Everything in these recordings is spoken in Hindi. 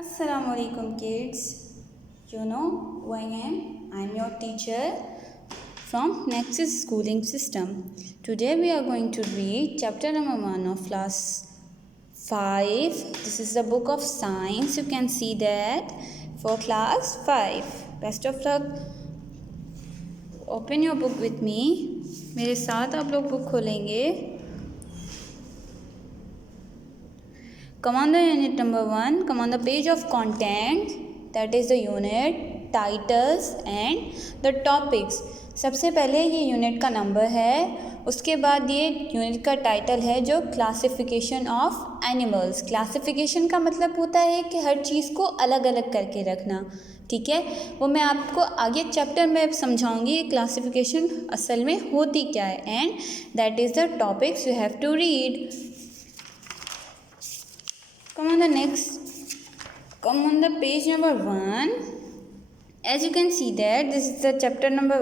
Assalamualaikum kids. You know who I am? I am your teacher from Nexus Schooling System. Today we are going to read chapter number 1 of class 5. This is the book of science. You can see that for class 5. Best of luck. Open your book with me. मेरे साथ आप लोग बुक खोलेंगे. Come on the unit number 1. Come on the page of content. That is the unit, titles and the topics. सबसे पहले ये यूनिट का नंबर है. उसके बाद ये यूनिट का टाइटल है जो क्लासिफिकेशन ऑफ एनिमल्स. क्लासिफिकेशन का मतलब होता है कि हर चीज़ को अलग अलग करके रखना. ठीक है, वो मैं आपको आगे चैप्टर में समझाऊंगी क्लासिफिकेशन असल में होती क्या है. And that is the topics you have to read. Come on the page number 1. As you can see that this is the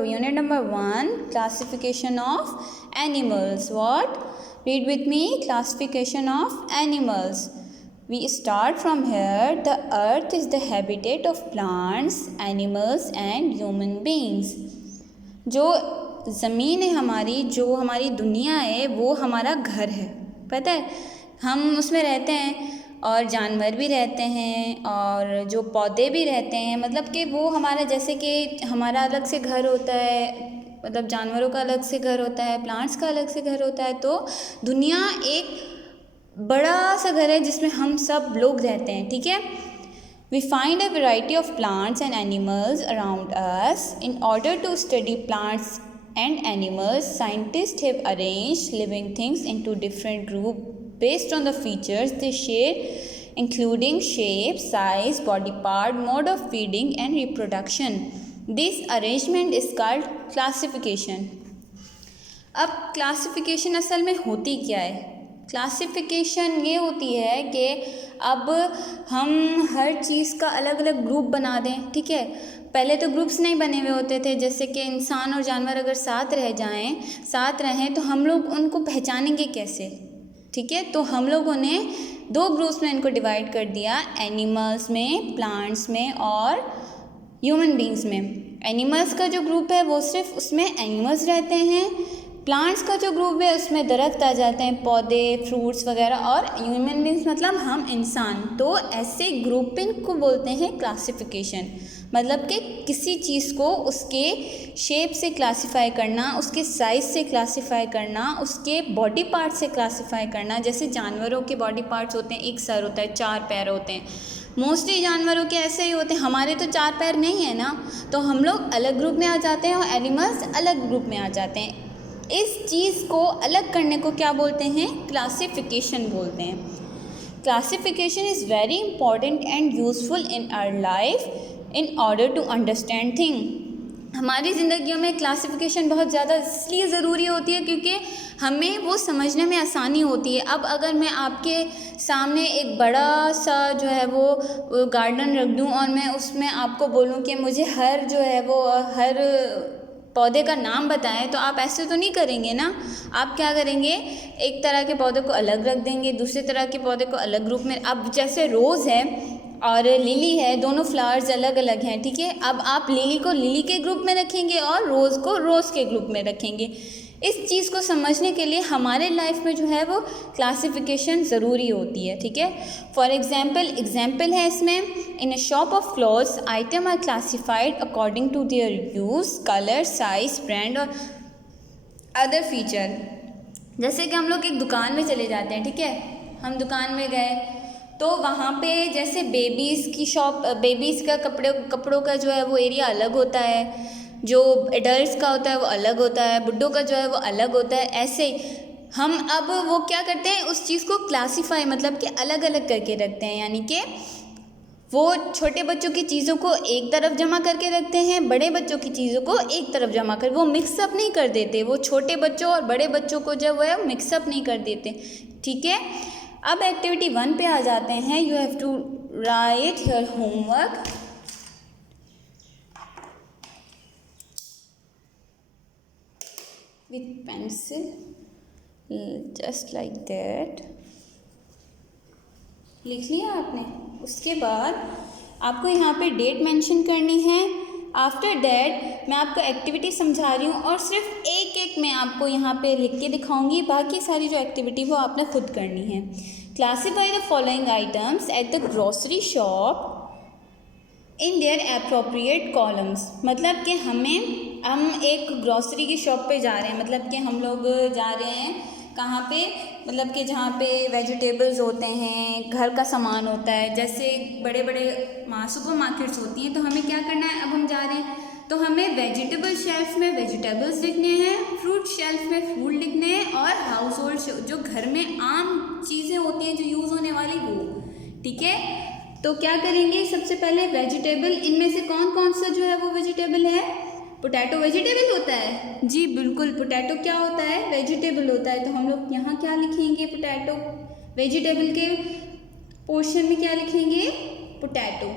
unit number 1, classification of animals. What? Read with me, classification of animals. We start from here. The earth is the habitat of plants, animals and human beings. जो ज़मीन है हमारी, जो हमारी दुनिया है, वो हमारा घर है. पता है, हम उसमें रहते हैं और जानवर भी रहते हैं और जो पौधे भी रहते हैं. मतलब कि वो हमारा, जैसे कि हमारा अलग से घर होता है, मतलब जानवरों का अलग से घर होता है, प्लांट्स का अलग से घर होता है. तो दुनिया एक बड़ा सा घर है जिसमें हम सब लोग रहते हैं. ठीक है. We find a variety of plants and animals around us. In order to study plants and animals, scientists have arranged living things into different groups based on the features they share, including shape, size, body part, mode of feeding and reproduction. This arrangement is called classification. अब क्लासिफिकेशन असल में होती क्या है? क्लासिफिकेशन ये होती है कि अब हम हर चीज़ का अलग अलग ग्रुप बना दें. ठीक है, पहले तो ग्रुप्स नहीं बने हुए होते थे. जैसे कि इंसान और जानवर अगर साथ रहें तो हम लोग उनको पहचानेंगे कैसे? ठीक है, तो हम लोगों ने 2 ग्रुप्स में इनको डिवाइड कर दिया, एनिमल्स में, प्लांट्स में और ह्यूमन बींग्स में. एनिमल्स का जो ग्रुप है वो सिर्फ उसमें एनिमल्स रहते हैं. प्लांट्स का जो ग्रुप है उसमें दरख्त आ जाते हैं, पौधे, फ्रूट्स वगैरह. और ह्यूमन बींग्स मतलब हम इंसान. तो ऐसे ग्रुपिंग को बोलते हैं क्लासिफिकेशन. मतलब कि किसी चीज़ को उसके शेप से क्लासिफाई करना, उसके साइज़ से क्लासिफाई करना, उसके बॉडी पार्ट से क्लासिफाई करना. जैसे जानवरों के बॉडी पार्ट्स होते हैं, एक सर होता है, 4 पैर होते हैं. मोस्टली जानवरों के ऐसे ही होते हैं. हमारे तो 4 पैर नहीं है ना, तो हम लोग अलग ग्रुप में आ जाते हैं और एनिमल्स अलग ग्रुप में आ जाते हैं. इस चीज़ को अलग करने को क्या बोलते हैं? क्लासिफिकेशन बोलते हैं. Classification is very important and useful in our life in order to understand thing. हमारी ज़िंदगियों में क्लासिफिकेशन बहुत ज़्यादा इसलिए ज़रूरी होती है क्योंकि हमें वो समझने में आसानी होती है. अब अगर मैं आपके सामने एक बड़ा सा जो है वो गार्डन रख दूँ और मैं उसमें आपको बोलूँ कि मुझे हर पौधे का नाम बताएं, तो आप ऐसे तो नहीं करेंगे ना. आप क्या करेंगे? एक तरह के पौधे को अलग रख देंगे, दूसरे तरह के पौधे को अलग ग्रुप में. अब जैसे रोज़ है और लिली है, दोनों फ्लावर्स अलग अलग हैं. ठीक है, अब आप लिली को लिली के ग्रुप में रखेंगे और रोज़ को रोज़ के ग्रुप में रखेंगे. इस चीज़ को समझने के लिए हमारे लाइफ में जो है वो क्लासिफिकेशन ज़रूरी होती है. ठीक है, फॉर एग्जाम्पल है इसमें. In a shop of clothes item are classified according to their use, colour, size, brand और अदर फीचर. जैसे कि हम लोग एक दुकान में चले जाते हैं. ठीक है, हम दुकान में गए तो वहाँ पे जैसे बेबीज़ की शॉप, बेबीज़ का कपड़ों का जो है वो एरिया अलग होता है, जो एडल्ट्स का होता है वो अलग होता है, बुड्ढों का जो है वो अलग होता है. ऐसे हम अब वो क्या करते हैं, उस चीज़ को क्लासीफाई मतलब कि अलग अलग करके रखते हैं. यानी कि वो छोटे बच्चों की चीज़ों को एक तरफ जमा करके रखते हैं, बड़े बच्चों की चीज़ों को एक तरफ जमा कर, वो मिक्सअप नहीं कर देते. वो छोटे बच्चों और बड़े बच्चों को जो है मिक्सअप नहीं कर देते. ठीक है, अब एक्टिविटी 1 पे आ जाते हैं. You have to write your homework. With pencil, just like that. लिख लिया आपने? उसके बाद आपको यहाँ पे डेट मेंशन करनी है। आफ्टर दैट मैं आपको एक्टिविटी समझा रही हूँ और सिर्फ एक एक मैं आपको यहाँ पे लिख के दिखाऊंगी, बाकी सारी जो एक्टिविटी वो आपने खुद करनी है। Classify the following items at the grocery shop in their appropriate columns. मतलब कि हम एक ग्रोसरी की शॉप पे जा रहे हैं, मतलब कि हम लोग जा रहे हैं कहाँ पे, मतलब कि जहाँ पे वेजिटेबल्स होते हैं, घर का सामान होता है, जैसे बड़े बड़े सुपर मार्केट्स होती हैं। तो हमें क्या करना है, अब हम जा रहे हैं तो हमें वेजिटेबल शेल्फ में वेजिटेबल्स लिखने हैं, फ्रूट शेल्फ में फ्रूट लिखने हैं, और हाउस होल्ड जो घर में आम चीज़ें होती हैं जो यूज़ होने वाली वो, ठीक है। तो क्या करेंगे, सबसे पहले वेजिटेबल, इनमें से कौन कौन सा जो है वो वेजिटेबल है? पोटैटो वेजिटेबल होता है जी, बिल्कुल। पोटैटो क्या होता है? वेजिटेबल होता है। तो हम लोग यहाँ क्या लिखेंगे? पोटैटो। वेजिटेबल के पोर्शन में क्या लिखेंगे? पोटैटो।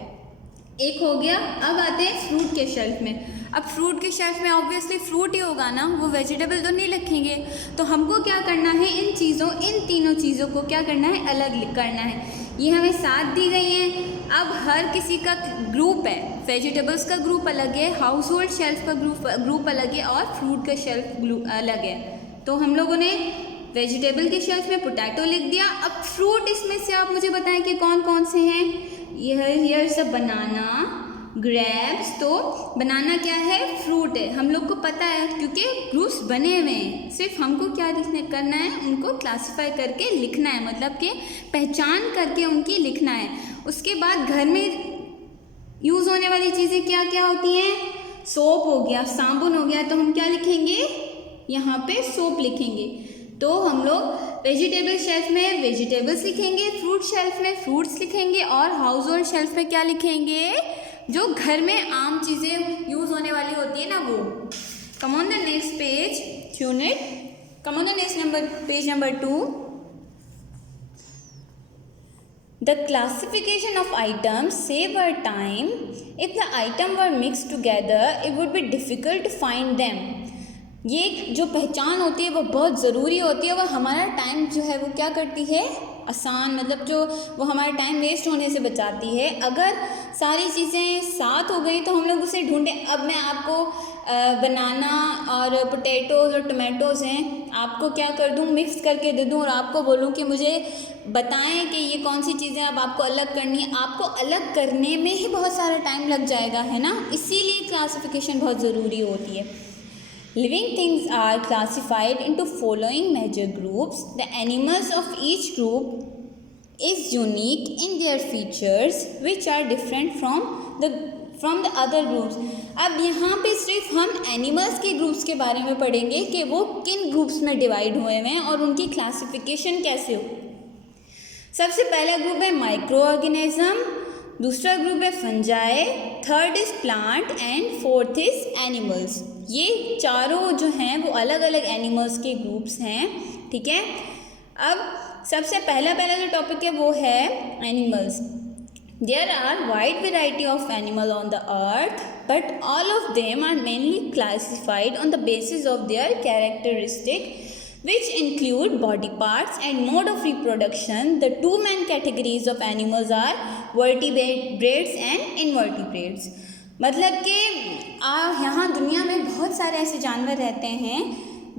एक हो गया। अब आते हैं फ्रूट के शेल्फ में। अब फ्रूट के शेल्फ में ऑब्वियसली फ्रूट ही होगा ना, वो वेजिटेबल तो नहीं लिखेंगे। तो हमको क्या करना है, इन तीनों चीज़ों को क्या करना है, अलग करना है। ये हमें 7 दी गई हैं। अब हर किसी का ग्रुप है, वेजिटेबल्स का ग्रुप अलग है, हाउस होल्ड शेल्फ का ग्रुप अलग है, और फ्रूट का शेल्फ अलग है। तो हम लोगों ने वेजिटेबल के शेल्फ में पोटैटो लिख दिया। अब फ्रूट, इसमें से आप मुझे बताएं कि कौन कौन से हैं। Here is a banana, grapes. तो बनाना क्या है? फ्रूट है, हम लोग को पता है क्योंकि ग्रुप्स बने हुए हैं। सिर्फ हमको क्या करना है, उनको क्लासीफाई करके लिखना है, मतलब कि पहचान करके उनकी लिखना है। उसके बाद घर में यूज़ होने वाली चीज़ें क्या क्या होती हैं? सोप हो गया, साबुन हो गया, तो हम क्या लिखेंगे? यहाँ पे सोप लिखेंगे। तो हम लोग वेजिटेबल शेल्फ में वेजिटेबल्स लिखेंगे, फ्रूट शेल्फ में फ्रूट्स लिखेंगे, और हाउस होल्ड शेल्फ में क्या लिखेंगे? जो घर में आम चीज़ें यूज़ होने वाली होती है ना, वो। कम on the next page, tune it. Come on the next page number 2. The classification of items save our time. If the item were mixed together, it would be difficult to find them. ये जो पहचान होती है वो बहुत ज़रूरी होती है। वो हमारा टाइम जो है वो क्या करती है, आसान, मतलब जो वो हमारा टाइम वेस्ट होने से बचाती है। अगर सारी चीज़ें साथ हो गई तो हम लोग उसे ढूंढें। अब मैं आपको बनाना और पोटैटोज़ और टमाटोज़ हैं, आपको क्या कर दूं, मिक्स करके दे दूं, और आपको बोलूं कि मुझे बताएं कि ये कौन सी चीज़ें अब आपको अलग करनी है। आपको अलग करने में ही बहुत सारा टाइम लग जाएगा, है ना। इसीलिए क्लासिफिकेशन बहुत ज़रूरी होती है। Living things are classified into following major groups. The animals of each group is unique in their features, which are different from the other groups. अब यहाँ पे सिर्फ हम एनिमल्स के ग्रुप्स के बारे में पढ़ेंगे कि वो किन ग्रुप्स में डिवाइड हुए हैं और उनकी क्लासिफिकेशन कैसे हो। सबसे पहला ग्रुप है माइक्रो ऑर्गेनिज्म, दूसरा ग्रुप है fungi, third is plant, and fourth is animals. ये चारों जो हैं वो अलग अलग एनिमल्स के ग्रुप्स हैं, ठीक है। अब सबसे पहला जो टॉपिक है वो है animals. There are wide variety of animal on the earth, but all of them are mainly classified on the basis of their characteristic, which include body parts and mode of reproduction. The two main categories of animals are vertebrates and invertebrates. मतलब कि यहाँ दुनिया में बहुत सारे ऐसे जानवर रहते हैं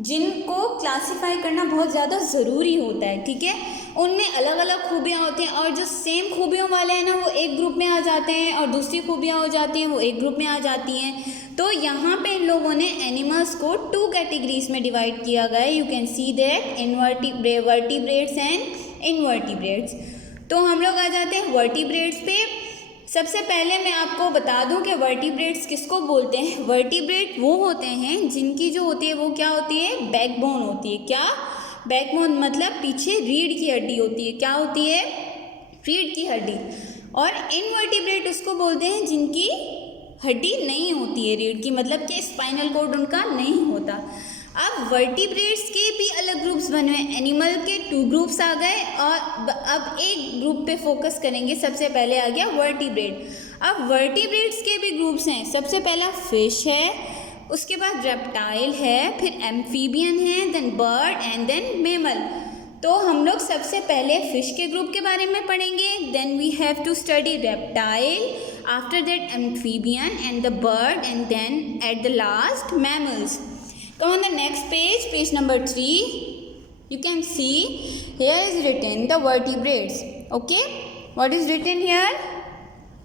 जिनको क्लासीफाई करना बहुत ज़्यादा ज़रूरी होता है, ठीक है। उनमें अलग अलग खूबियाँ होती हैं, और जो सेम खूबियों वाले हैं ना वो एक ग्रुप में आ जाते हैं, और दूसरी खूबियाँ हो जाती हैं वो एक ग्रुप में आ जाती हैं। तो यहाँ पे इन लोगों ने एनिमल्स को 2 कैटेगरीज में डिवाइड किया गया है। You can see that vertebrates and invertebrates. तो हम लोग आ जाते हैं वर्टिब्रेट्स पे। सबसे पहले मैं आपको बता दूं कि वर्टिब्रेट्स किसको बोलते हैं। वर्टिब्रेट वो होते हैं जिनकी जो होती है वो क्या होती है, बैकबोन होती है। क्या बैकबोन मतलब पीछे रीढ़ की हड्डी होती है। क्या होती है, रीढ़ की हड्डी। और इनवर्टिब्रेट उसको बोलते हैं जिनकी हड्डी नहीं होती है रीढ़ की, मतलब कि स्पाइनल कॉर्ड उनका नहीं होता। अब वर्टिब्रेट्स के भी अलग ग्रुप्स बने हुए। एनिमल के 2 ग्रुप्स आ गए, और अब एक ग्रुप पे फोकस करेंगे। सबसे पहले आ गया वर्टिब्रेट। अब वर्टिब्रेट्स के भी ग्रुप्स हैं। सबसे पहला फिश है, उसके बाद रेप्टाइल है, फिर एम्फीबियन है, then bird, and then mammal. तो हम लोग सबसे पहले फिश के ग्रुप के बारे में पढ़ेंगे, then we have to study reptile, after that amphibian and the bird, and then at the last mammals. Come on the next page, page number 3. You can see here is written the vertebrates. Okay, what is written here?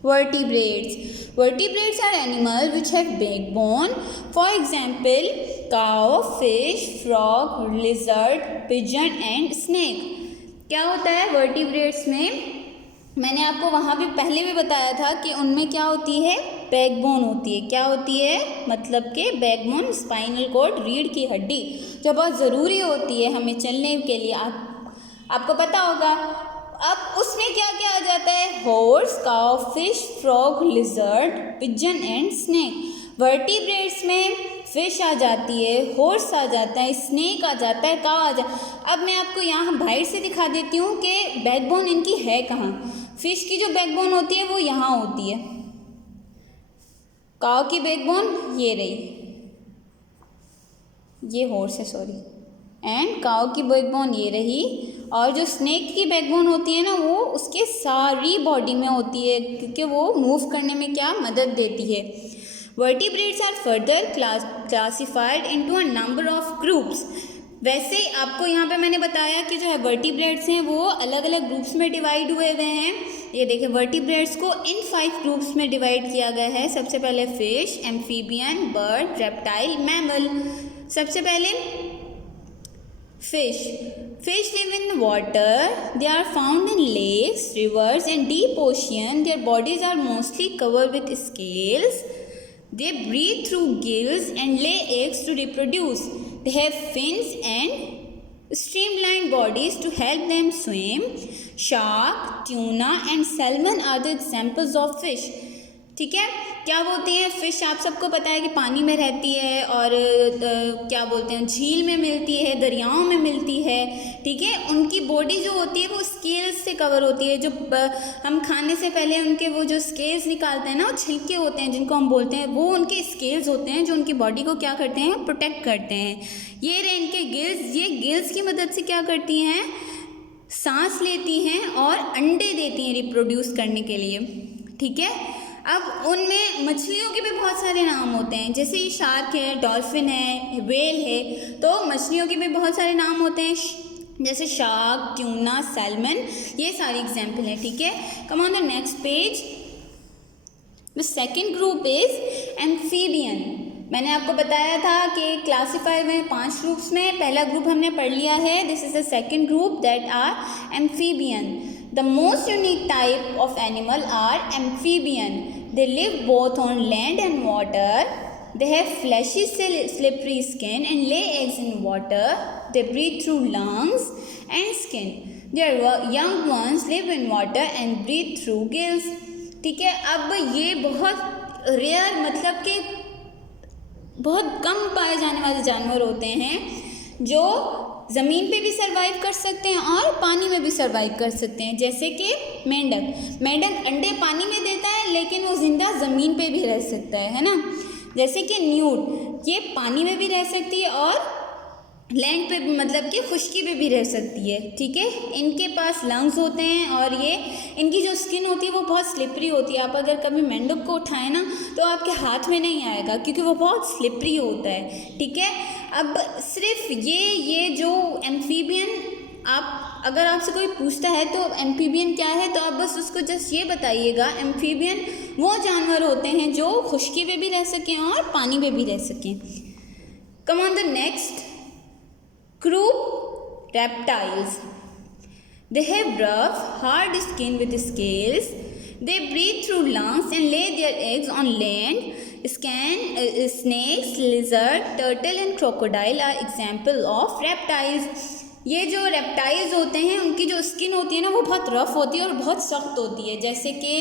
Vertebrates. Vertebrates are animals which have backbone. For example, cow, fish, frog, lizard, pigeon and snake. क्या होता है vertebrates में? मैंने आपको वहाँ भी पहले भी बताया था कि उनमें क्या होती है, बैकबोन होती है. क्या होती है, मतलब कि बैकबोन, स्पाइनल कॉर्ड, रीढ़ की हड्डी, जो बहुत ज़रूरी होती है हमें चलने के लिए. आपको पता होगा. अब उसमें क्या क्या आ जाता है, horse, cow, fish, frog, lizard, pigeon and snake. Vertebrates में फिश आ जाती है, हॉर्स आ जाता है, स्नेक आ जाता है, काउ आ जाता है. अब मैं आपको यहाँ बाहर से दिखा देती हूँ कि बैकबोन इनकी है कहाँ. फिश की जो बैकबोन होती है वो यहाँ होती है. काउ की बैकबोन ये रही, ये हॉर्स है सॉरी, एंड काउ की बैकबोन ये रही. और जो स्नेक की बैकबोन होती है ना, वो उसके सारी बॉडी में होती है, क्योंकि वो मूव करने में क्या मदद देती है. Vertebrates are further classified into a number of groups. वैसे आपको यहाँ पे मैंने बताया कि जो है वर्टिब्रेट्स हैं वो अलग अलग ग्रुप्स में डिवाइड हुए हैं. ये देखिए, वर्टिब्रेट्स को इन 5 ग्रुप्स में डिवाइड किया गया है. सबसे पहले fish, amphibian, bird, reptile, mammal. सबसे पहले fish. Fish live in water. They are found in lakes, rivers and deep ocean. Their bodies are mostly covered with scales. They breathe through gills and lay eggs to reproduce. They have fins and streamlined bodies to help them swim. Shark, tuna and salmon are the examples of fish. ठीक है, क्या बोलते हैं, फ़िश आप सबको पता है कि पानी में रहती है और क्या बोलते हैं, झील में मिलती है, दरियाओं में मिलती है. ठीक है, उनकी बॉडी जो होती है वो स्केल्स से कवर होती है. जो हम खाने से पहले उनके वो जो स्केल्स निकालते हैं ना, वो छिलके होते हैं जिनको हम बोलते हैं, वो उनके स्केल्स होते हैं जो उनकी बॉडी को क्या करते हैं, प्रोटेक्ट करते हैं. ये रहे इनके गिल्स. ये गिल्स की मदद से क्या करती हैं, सांस लेती हैं और अंडे देती हैं रिप्रोड्यूस करने के लिए. ठीक है, अब उनमें मछलियों के भी बहुत सारे नाम होते हैं, जैसे ये शार्क है, डॉल्फिन है, व्हेल है. तो मछलियों के भी बहुत सारे नाम होते हैं, जैसे शार्क, ट्यूना, सैल्मन, ये सारी एग्जाम्पल है. ठीक है, कम on the next page. The second group is amphibian. मैंने आपको बताया था कि क्लासीफाई में 5 ग्रुप्स में. पहला ग्रुप हमने पढ़ लिया है. This is the second group, that are amphibian. The most unique type of animal are amphibian. They live both on land and water. They have fleshy, slippery skin and lay eggs in water. They breathe through lungs and skin. Their young ones live in water and breathe through gills. ठीक है, अब ये बहुत रेयर, मतलब कि बहुत कम पाए जाने वाले जानवर होते हैं जो ज़मीन पे भी सर्वाइव कर सकते हैं और पानी में भी सर्वाइव कर सकते हैं. जैसे कि मेंढक. मेंढक अंडे पानी में देता है, लेकिन वो ज़िंदा ज़मीन पे भी रह सकता है ना. जैसे कि न्यूट, ये पानी में भी रह सकती है और लैंड पे, मतलब कि खुश्की पे भी रह सकती है. ठीक है, इनके पास लंग्स होते हैं और ये इनकी जो स्किन होती है वो बहुत स्लिपरी होती है. आप अगर कभी मेंढक को उठाएं ना, तो आपके हाथ में नहीं आएगा, क्योंकि वो बहुत स्लिपरी होता है. ठीक है, अब सिर्फ ये जो एम्फीबियन, आप अगर आपसे कोई पूछता है तो एम्फीबियन क्या है, तो आप बस उसको जस्ट ये बताइएगा, एम्फीबियन वो जानवर होते हैं जो खुश्की पे भी रह सकें और पानी में भी रह सकें. कम on the next group, reptiles. They have rough, hard skin with scales. They breathe through lungs and lay their eggs on land. Snakes, lizard, turtle and crocodile are example of reptiles. ये जो रेप्टाइल्स होते हैं उनकी जो स्किन होती है ना, वो बहुत रफ़ होती है और बहुत सख्त होती है. जैसे कि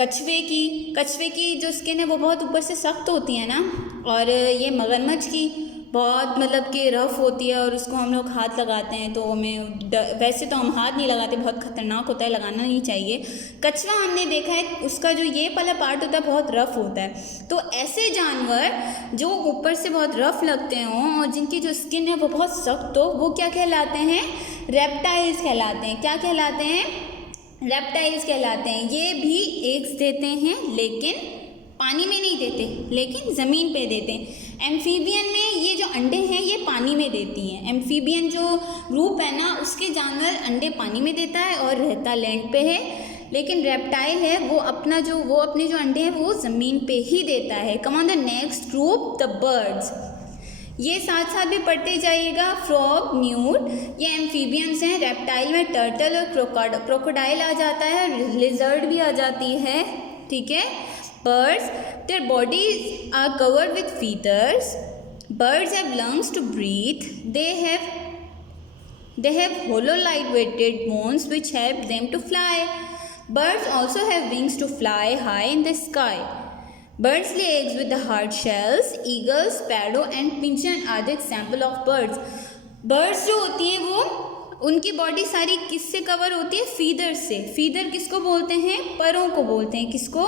कछुए की जो स्किन है वो बहुत ऊपर से सख्त होती है ना, और ये मगरमच्छ की बहुत मतलब कि रफ़ होती है और उसको हम लोग हाथ लगाते हैं तो हमें वैसे तो हम हाथ नहीं लगाते, बहुत ख़तरनाक होता है, लगाना नहीं चाहिए। कछुआ हमने देखा है उसका जो ये वाला पार्ट होता है बहुत रफ़ होता है। तो ऐसे जानवर जो ऊपर से बहुत रफ़ लगते हों और जिनकी जो स्किन है वो बहुत सख्त हो, वो क्या कहलाते हैं? रेप्टाइल्स कहलाते हैं। क्या कहलाते हैं? रेप्टाइल्स कहलाते हैं। ये भी एग्स देते हैं लेकिन पानी में नहीं देते, लेकिन ज़मीन पे देते हैं। एम्फीबियन में ये जो अंडे हैं ये पानी में देती हैं। एम्फीबियन जो ग्रुप है ना उसके जानवर अंडे पानी में देता है और रहता लैंड पे है, लेकिन रेप्टाइल है वो अपने जो अंडे हैं वो ज़मीन पे ही देता है। कम on the next group, the birds. ये साथ साथ भी पढ़ते जाइएगा। फ्रॉग, न्यूट, ये एम्फीबियंस हैं। रेप्टाइल में टर्टल और क्रोकोडाइल आ जाता है, लिजर्ड भी आ जाती है, ठीक है। Birds, their bodies are covered with feathers. Birds have lungs to breathe. They have hollow light-weighted bones which help them to fly. Birds also have wings to fly high in the sky. Birds lay eggs with the hard shells. Eagles, sparrow and pigeon are the example of birds. Birds जो होती हैं वो उनकी बॉडी सारी किससे कवर होती है? फीदर से। फीदर किसको बोलते हैं? परों को बोलते हैं। किसको?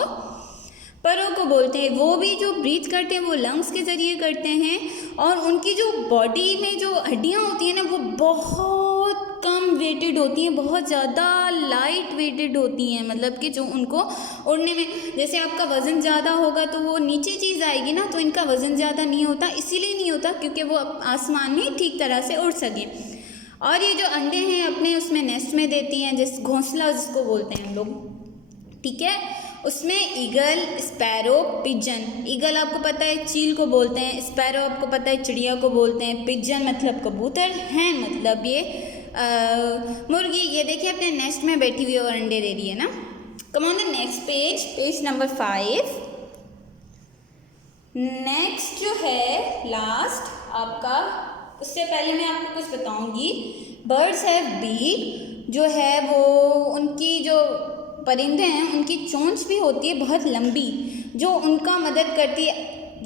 परों को बोलते हैं। वो भी जो ब्रीथ करते हैं वो लंग्स के ज़रिए करते हैं और उनकी जो बॉडी में जो हड्डियाँ होती हैं ना वो बहुत कम वेटेड होती हैं, बहुत ज़्यादा लाइट वेटेड होती हैं। मतलब कि जो उनको उड़ने में, जैसे आपका वज़न ज़्यादा होगा तो वो नीचे चीज़ आएगी ना, तो इनका वज़न ज़्यादा नहीं होता। इसीलिए नहीं होता क्योंकि वो आसमान में ठीक तरह से उड़ सकें। और ये जो अंडे हैं अपने उसमें नेस्ट में देती हैं, जैसे घोंसला जिसको बोलते हैं हम लोग, ठीक है। उसमें ईगल, स्पैरो, पिजन। ईगल आपको पता है चील को बोलते हैं, स्पैरो आपको पता है चिड़िया को बोलते हैं, पिजन मतलब कबूतर, हैं मतलब ये मुर्गी। ये देखिए अपने नेस्ट में बैठी हुई और अंडे दे रही है ना। कम on the next page, page number 5। Next जो है लास्ट आपका, उससे पहले मैं आपको कुछ बताऊंगी। बर्ड्स हैव बीक, जो है वो उनकी जो परिंदे हैं उनकी चोंच भी होती है बहुत लंबी, जो उनका मदद करती है।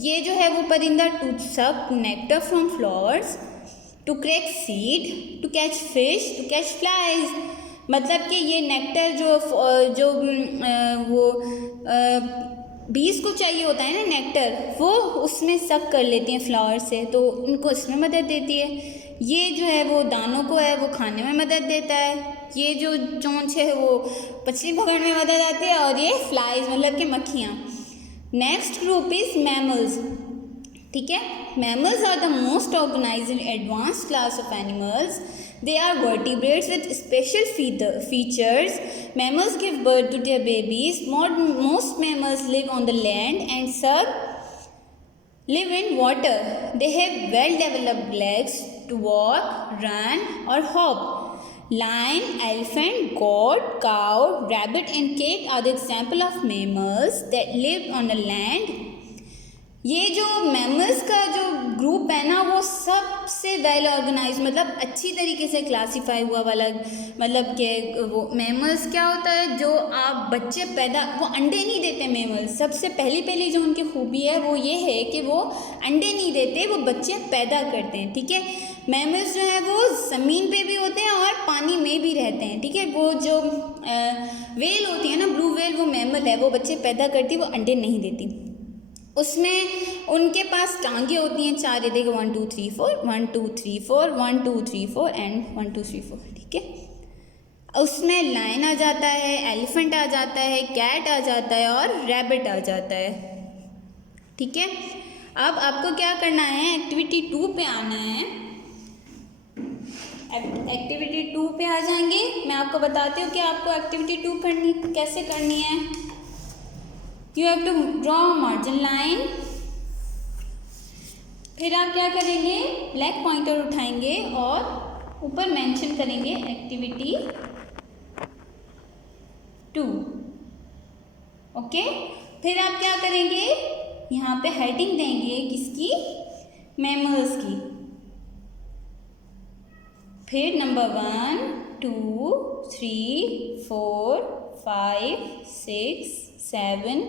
ये जो है वो परिंदा to suck nectar from flowers, to crack seed, to catch fish, to catch flies. मतलब कि ये नेक्टर जो वो बीज को चाहिए होता है ना नेक्टर, वो उसमें सक कर लेती हैं फ्लावर से, तो उनको इसमें मदद देती है। ये जो है वो दानों को है वो खाने में मदद देता है। ये जो चोंच है वो मछली पकड़ने में मदद आती है और ये फ्लाइज मतलब कि मक्खियाँ। नेक्स्ट ग्रुप इज मैमल्स, ठीक है। Mammals are the most organized and advanced class of animals. They are vertebrates with special features. Mammals give birth to their babies. Most mammals live on the land and some live in water. They have well-developed legs to walk, run or hop. Lion, elephant, goat, cow, rabbit and cat are the example of mammals that live on the land. ये जो मैमल्स का जो ग्रुप है ना वो सबसे वेल ऑर्गेनाइज, मतलब अच्छी तरीके से क्लासीफाई हुआ वाला, मतलब कि वो मैमल्स क्या होता है, जो आप बच्चे पैदा, वो अंडे नहीं देते मैमल्स। सबसे पहली जो उनकी खूबी है वो ये है कि वो अंडे नहीं देते, वो बच्चे पैदा करते हैं, ठीक है। मैमल्स जो है वो ज़मीन पे भी होते हैं और पानी में भी रहते हैं, ठीक है। वो जो वेल होती है ना, ब्लू वेल, वो मैमल है, वो बच्चे पैदा करती है, वो अंडे नहीं देती। उसमें उनके पास टांगे होती हैं 4, ये देखो 1 2 3 4 1 2 3 4 1 2 3 4 एंड 1 2 3 4, ठीक है। उसमें लायन आ जाता है, एलिफेंट आ जाता है, कैट आ जाता है और रैबिट आ जाता है, ठीक है। अब आपको क्या करना है, एक्टिविटी 2 पे आना है। एक्टिविटी 2 पे आ जाएंगे। मैं आपको बताती हूँ कि आपको एक्टिविटी 2 कैसे करनी है। You have to draw a margin line. फिर आप क्या करेंगे, ब्लैक पॉइंटर उठाएंगे और ऊपर मेंशन करेंगे एक्टिविटी 2, ओके। फिर आप क्या करेंगे, यहाँ पे हेडिंग देंगे किसकी, मैमल्स की। फिर नंबर 1 2 3 4 5, 6, 7,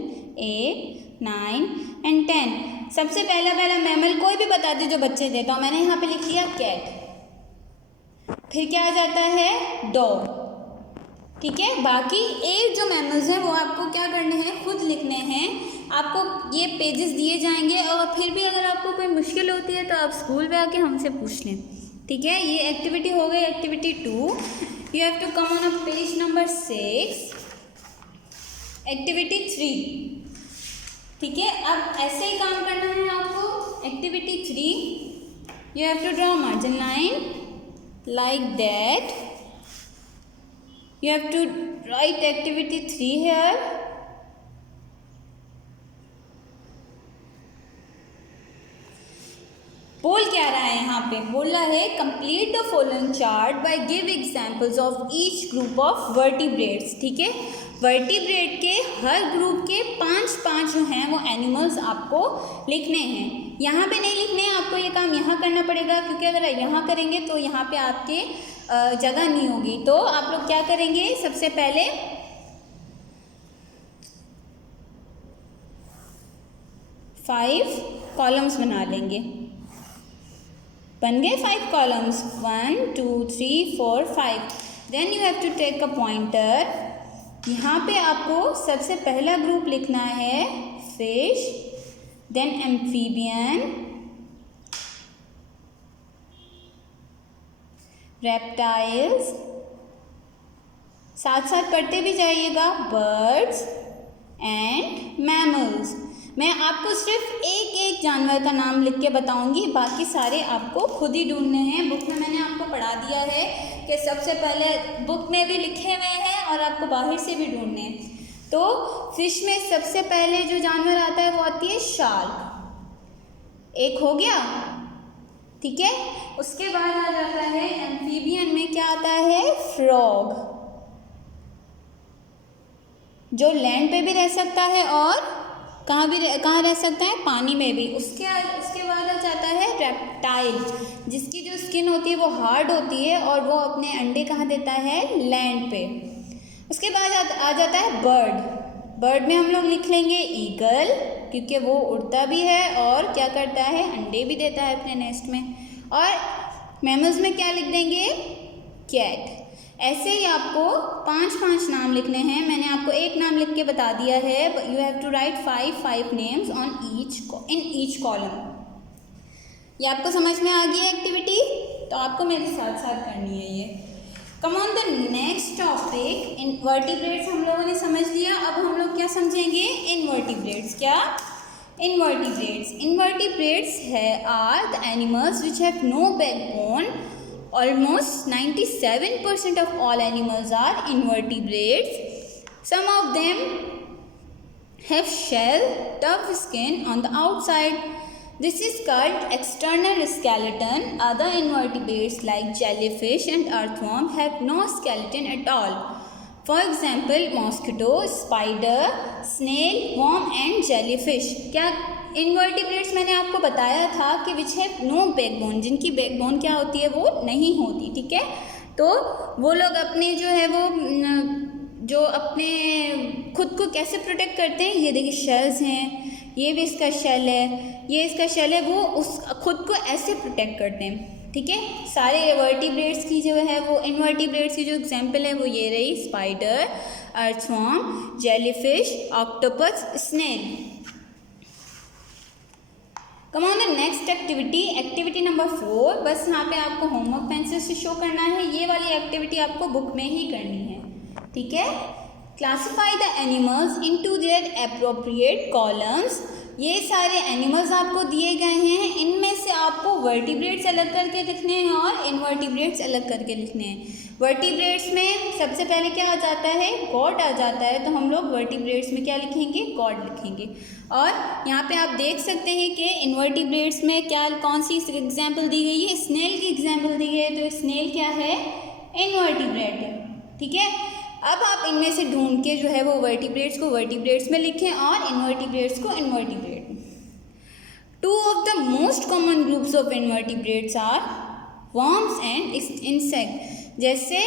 8, 9 एंड 10। सबसे पहला मैमल कोई भी बता दे जो बच्चे दे, तो मैंने यहाँ पे लिख लिया कैट। फिर क्या आ जाता है? डॉग। ठीक है, बाकी 8 जो मैमल्स हैं वो आपको क्या करने हैं? खुद लिखने हैं। आपको ये पेजेस दिए जाएंगे और फिर भी अगर आपको कोई मुश्किल होती है तो आप स्कूल में आके हमसे पूछ लें। ठीक है, ये एक्टिविटी हो गई activity 2। You have to come on a page number 6, activity 3। ठीक है, अब ऐसे ही काम करना है आपको। Activity 3, you have to draw margin line like that. You have to write activity 3 here. बोल क्या रहा है यहाँ पे? बोल रहा है complete the following chart by give examples of each group of vertebrates. ठीक है, वर्टिब्रेट के हर ग्रुप के 5 जो हैं वो एनिमल्स आपको लिखने हैं। यहाँ पे नहीं लिखने हैं, आपको ये काम यहाँ करना पड़ेगा, क्योंकि अगर यहाँ करेंगे तो यहाँ पे आपके जगह नहीं होगी। तो आप लोग क्या करेंगे? सबसे पहले फाइव कॉलम्स बना लेंगे। बन गए 5 columns, 1 2 3 4 5। Then you have to take a pointer. यहाँ पे आपको सबसे पहला ग्रुप लिखना है फिश, देन एम्फीबियन, रेप्टाइल्स, साथ साथ पढ़ते भी जाइएगा, बर्ड्स एंड मैमल्स। मैं आपको सिर्फ एक जानवर का नाम लिख के बताऊंगी, बाकी सारे आपको खुद ही ढूंढने हैं। बुक में मैंने आपको पढ़ा दिया है कि सबसे पहले बुक में भी लिखे हुए हैं और आपको बाहर से भी ढूंढने हैं। तो फिश में सबसे पहले जो जानवर आता है वो आती है शार्क, एक हो गया। ठीक है, उसके बाद आ जाता है एम्फीबियन में क्या आता है? फ्रॉग, जो लैंड पे भी रह सकता है और कहाँ रह सकता है? पानी में भी। उसके बाद आ जाता है रेप्टाइल, जिसकी जो स्किन होती है वो हार्ड होती है और वो अपने अंडे कहाँ देता है? लैंड पे। उसके बाद आ जाता है बर्ड में हम लोग लिख लेंगे ईगल, क्योंकि वो उड़ता भी है और क्या करता है? अंडे भी देता है अपने नेस्ट में। और मैमल्स में क्या लिख देंगे? कैट। ऐसे ही आपको 5 नाम लिखने हैं। मैंने आपको एक नाम लिख के बता दिया है। You have to write 5 names in each column. ये आपको समझ में आ गई एक्टिविटी? तो आपको मेरे साथ साथ करनी है ये। कम on the next topic. Invertebrates हम लोगों ने समझ लिया, अब हम लोग क्या समझेंगे? इनवर्टिब्रेट्स। क्या? Invertebrates are the animals which have no backbone. Almost 97% of all animals are invertebrates. Some of them have shell, tough skin on the outside. This is called external skeleton. Other invertebrates like jellyfish and earthworm have no skeleton at all. For example, mosquito, spider, snail, worm and jellyfish. क्या इनवर्टिब्रेट्स मैंने आपको बताया था कि विच हैव नो बैकबोन, जिनकी बैकबोन क्या होती है? वो नहीं होती। ठीक है, तो वो लोग अपने जो है वो जो अपने खुद को कैसे प्रोटेक्ट करते हैं? ये देखिए शेल्स हैं, ये भी इसका शेल है, ये इसका शेल है, वो उस खुद को ऐसे प्रोटेक्ट करते हैं। ठीक है, सारे वर्टिब्रेट्स की जो है वो इनवर्टिब्रेट्स की जो एग्जाम्पल है वो ये रही, spider, earthworm, jellyfish, octopus, snail. Come on the next activity, activity number 4। बस यहाँ पे आपको होमवर्क पेंसिल से शो करना है। ये वाली एक्टिविटी आपको बुक में ही करनी है। ठीक है, classify the animals into their appropriate columns. ये सारे एनिमल्स आपको दिए गए हैं, इनमें से आपको वर्टिब्रेट्स अलग करके लिखने हैं और इनवर्टिब्रेट्स अलग करके लिखने हैं। वर्टिब्रेट्स में सबसे पहले क्या आ जाता है? गॉड आ जाता है, तो हम लोग वर्टिब्रेट्स में क्या लिखेंगे? गॉड लिखेंगे। और यहाँ पे आप देख सकते हैं कि इनवर्टिब्रेट्स में कौन सी एग्जाम्पल दी गई है? स्नेल की एग्जाम्पल दी गई है, तो स्नेल क्या है? इनवर्टिब्रेट है। ठीक है, अब आप इनमें से ढूंढ के जो है वो वर्टिब्रेट्स को वर्टिब्रेट्स में लिखें और इनवर्टिब्रेट्स को इनवर्टिब्रेट में। 2 of the most common groups of invertebrates are worms and insect। जैसे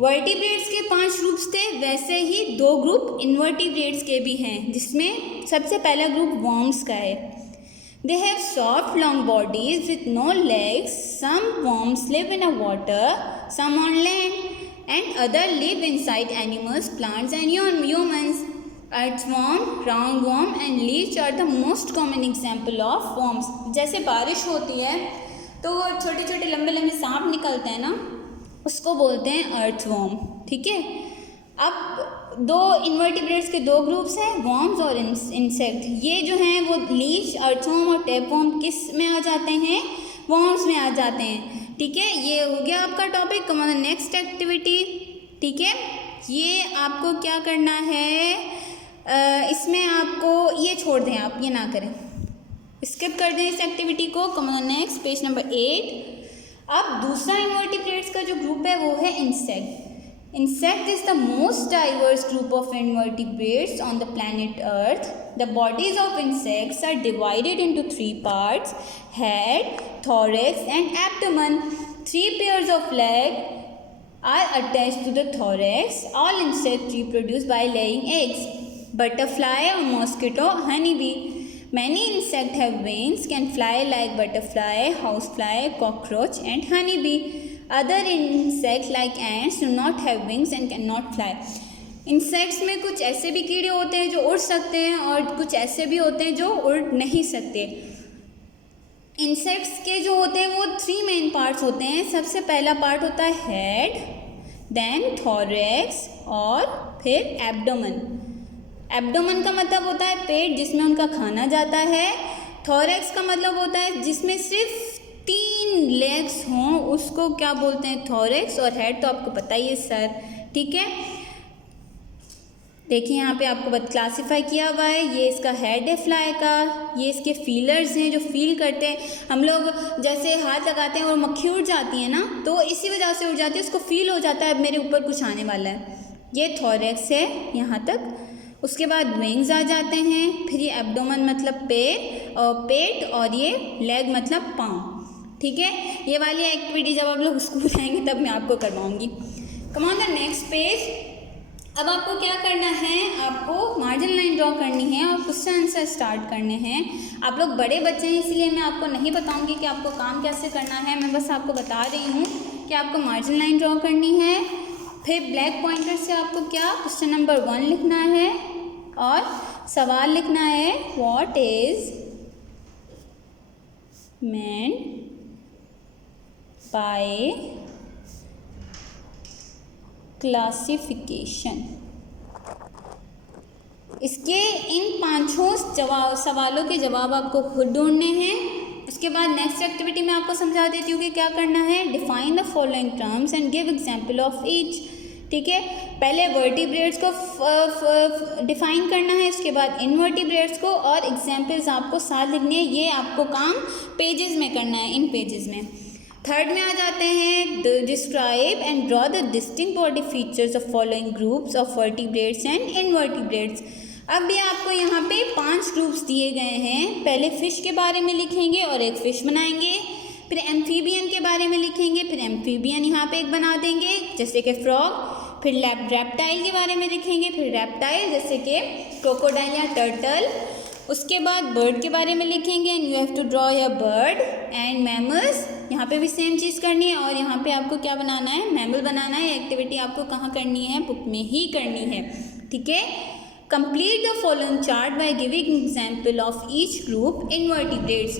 वर्टिब्रेट्स के 5 ग्रुप्स थे, वैसे ही 2 ग्रुप इनवर्टिब्रेट्स के भी हैं, जिसमें सबसे पहला ग्रुप वर्म्स का है। They have soft long bodies with no legs, some worms live in a water, some on land and other live inside animals, plants and humans. Earthworm, roundworm and leech are the most common example of worms. जैसे बारिश होती है तो छोटे छोटे लंबे लंबे सांप निकलते हैं ना, उसको बोलते हैं अर्थवर्म। ठीक है, अब 2 इनवर्टिब्रेट्स के 2 ग्रुप्स हैं, वर्म्स और इंसेक्ट। ये जो हैं वो लीच, अर्थवर्म और टैपवर्म किस में आ जाते हैं? वर्म्स में आ जाते हैं। ठीक है, ये हो गया आपका topic. Come on the next activity. ठीक है, ये आपको क्या करना है, इसमें आपको ये छोड़ दें, आप ये ना करें, स्किप कर दें इस एक्टिविटी को। कम on the next page number 8। अब दूसरा इनवर्टिब्रेट्स का जो ग्रुप है वो है insect. Insect is the most diverse group of invertebrates on the planet earth. The bodies of insects are divided into 3 parts, head, thorax and abdomen. 3 pairs of legs are attached to the thorax. All insects reproduce by laying eggs. Butterfly or mosquito, honeybee. Many insects have wings, can fly like butterfly, housefly, cockroach and honeybee. Other insects like ants do not have wings and cannot fly. Insects में कुछ ऐसे भी कीड़े होते हैं जो उड़ सकते हैं और कुछ ऐसे भी होते हैं जो उड़ नहीं सकते। इंसेक्ट्स के जो होते हैं वो 3 मेन पार्ट्स होते हैं। सबसे पहला पार्ट होता है हेड, देन थोरैक्स और फिर एब्डोमेन। एब्डोमेन का मतलब होता है पेट, जिसमें उनका खाना जाता है। थोरैक्स का मतलब होता है जिसमें सिर्फ 3 लेग्स हों, उसको क्या बोलते हैं? थोरैक्स। और हेड तो आपको पता ही है, सर। ठीक है, देखिए यहाँ पे आपको क्लासीफाई किया हुआ है। ये इसका हेड है फ्लाई का, ये इसके फीलर्स हैं जो फील करते हैं। हम लोग जैसे हाथ लगाते हैं और मक्खी उड़ जाती है ना, तो इसी वजह से उड़ जाती है, उसको फील हो जाता है मेरे ऊपर कुछ आने वाला है। ये थोरैक्स है यहाँ तक। उसके बाद विंग्स आ जाते हैं, फिर ये एब्डोमेन मतलब पैर और पेट, और ये लेग मतलब पाँव। ठीक है, ये वाली एक्टिविटी जब आप लोग स्कूल जाएंगे तब मैं आपको करवाऊँगी। Come on the next page. अब आपको क्या करना है, आपको मार्जिन लाइन ड्रॉ करनी है और क्वेश्चन आंसर स्टार्ट करने हैं। आप लोग बड़े बच्चे हैं इसलिए मैं आपको नहीं बताऊंगी कि आपको काम कैसे करना है, मैं बस आपको बता रही हूँ कि आपको मार्जिन लाइन ड्रॉ करनी है। फिर ब्लैक पॉइंटर से आपको क्या क्वेश्चन नंबर 1 लिखना है और सवाल लिखना है, what is meant by classification. इसके इन 5 सवालों के जवाब आपको खुद ढूंढने हैं। उसके बाद नेक्स्ट एक्टिविटी में आपको समझा देती हूँ कि क्या करना है। Define the following terms and give example of each. ठीक है, पहले वर्टिब्रेट्स को डिफाइन करना है, उसके बाद इनवर्टिब्रेट्स को, और एग्जाम्पल्स आपको साथ लिखने हैं। ये आपको काम पेजेस में करना है, इन पेजेस में। थर्ड में आ जाते हैं, describe and draw the distinct body features of following groups of vertebrates and invertebrates. अब भी आपको यहाँ पे 5 ग्रुप्स दिए गए हैं। पहले फिश के बारे में लिखेंगे और एक फिश बनाएंगे, फिर एम्फीबियन के बारे में लिखेंगे, फिर एम्फीबियन यहाँ पे एक बना देंगे जैसे कि फ्रॉग, फिर रेप्टाइल के बारे में लिखेंगे, फिर रेप्टाइल जैसे कि क्रोकोडाइल या टर्टल। उसके बाद बर्ड के बारे में लिखेंगे, and you have to draw a bird. And mammals, यहाँ पे भी सेम चीज़ करनी है, और यहाँ पे आपको क्या बनाना है, मैमल बनाना है। एक्टिविटी आपको कहाँ करनी है, बुक में ही करनी है। ठीक है, complete the following chart by giving example of each group invertebrates.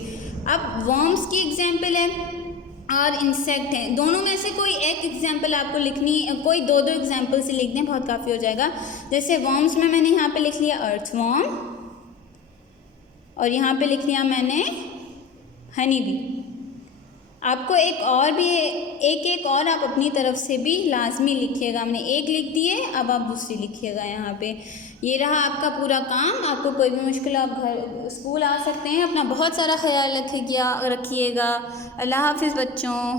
अब वर्म्स की एग्जाम्पल है और इंसेक्ट है, दोनों में से कोई एक एग्जाम्पल आपको लिखनी, कोई 2-2 एग्जाम्पल से लिख दें, बहुत काफ़ी हो जाएगा। जैसे वर्म्स में मैंने यहाँ पे लिख लिया अर्थवर्म, और यहाँ पे लिख लिया मैंने हनी बी। आपको एक और आप अपनी तरफ से भी लाजमी लिखिएगा। हमने एक लिख दिए, अब आप दूसरी लिखिएगा यहाँ पे। ये रहा आपका पूरा काम। आपको कोई भी मुश्किल, आप घर स्कूल आ सकते हैं। अपना बहुत सारा ख्याल रखिएगा। अल्लाह हाफिज़ बच्चों।